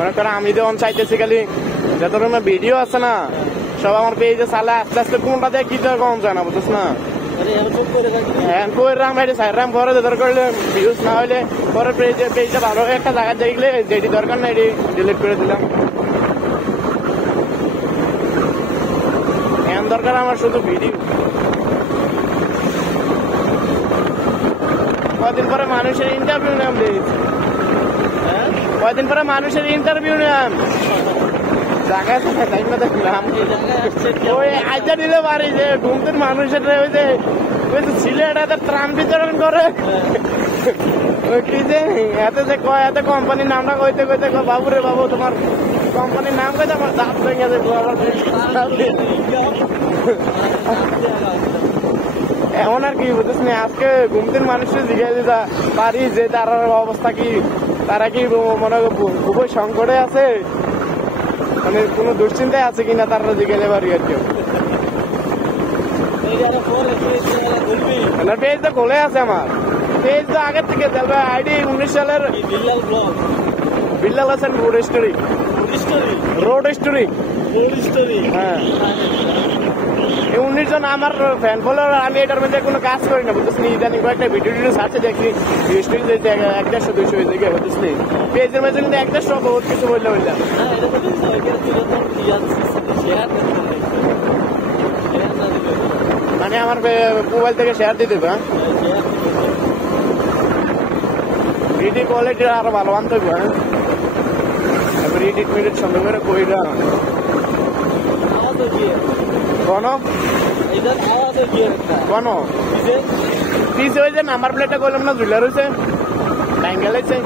মনে করো আমি যখন চাইতেছি খালি যত রকমের ভিডিও আছে না সব আমার পেজে চালে আস্তে আস্তে কোনটা দিয়ে কি কম যায় না বুঝছিস না পরে দরকার করলে ভিউজ না হইলে পরে পেজটা ভালো একটা জায়গা দেখলে যেটি দরকার না এটি ডিলিট করে দিলাম। এখন দরকার আমার শুধু ভিডিও। কদিন পরে মানুষের ইন্টারভিউ নিলাম, কয়দিন পরে মানুষের ইন্টারভিউ নিলাম জায়গায় দেখলাম ওই আইজা দিলে পারি যে ঘুমতের মানুষের ওই যে সিলেট এত ত্রাণ বিতরণ করে কি যে এত যে কয় এত কোম্পানির নামটা কইতে কইতে বাবুরে বাবু তোমার কোম্পানির নাম কইতে আমার দাঁত ভেঙে দেবো আবার এমন আর কি বুঝিস না। আজকে ঘুমতের মানুষের জিজ্ঞাসা দিতে পারি যে তার অবস্থা কি, তারা কি মনে খুবই সংকটে আছে, মানে কোনো দুশ্চিন্তায় আছে কিনা তারা জিজ্ঞাসা পারি আর কি। পেজ তো খোলে আছে আমার, পেজ তো আগের থেকে চলবে আইডি 19 সালের বিল্লাল হাসান রোড স্টোরি হ্যাঁ 19 জন আমার ফ্যান ফলোয়ার। আমি এটার মধ্যে কোনো কাজ করি না বুঝছিস নি, ইদানিং কয়েকটা ভিডিও সার্চে দেখি 150-200 হয়ে যায় বুঝছিস নি। পেজের মধ্যে কিন্তু 150 বহুত কিছু বললাম মানে আমার মোবাইল থেকে শেয়ার দিয়ে দেবে। ভিডিও কোয়ালিটি আরো ভালো আনতে হবে। হ্যাঁ এবার এডিট মেডিট সুন্দর করে কইরা কোন পিছে ওই যে নাম্বার প্লেটটা করলাম না ঝুলার হয়েছে ব্যাঙ্গেল হয়েছে।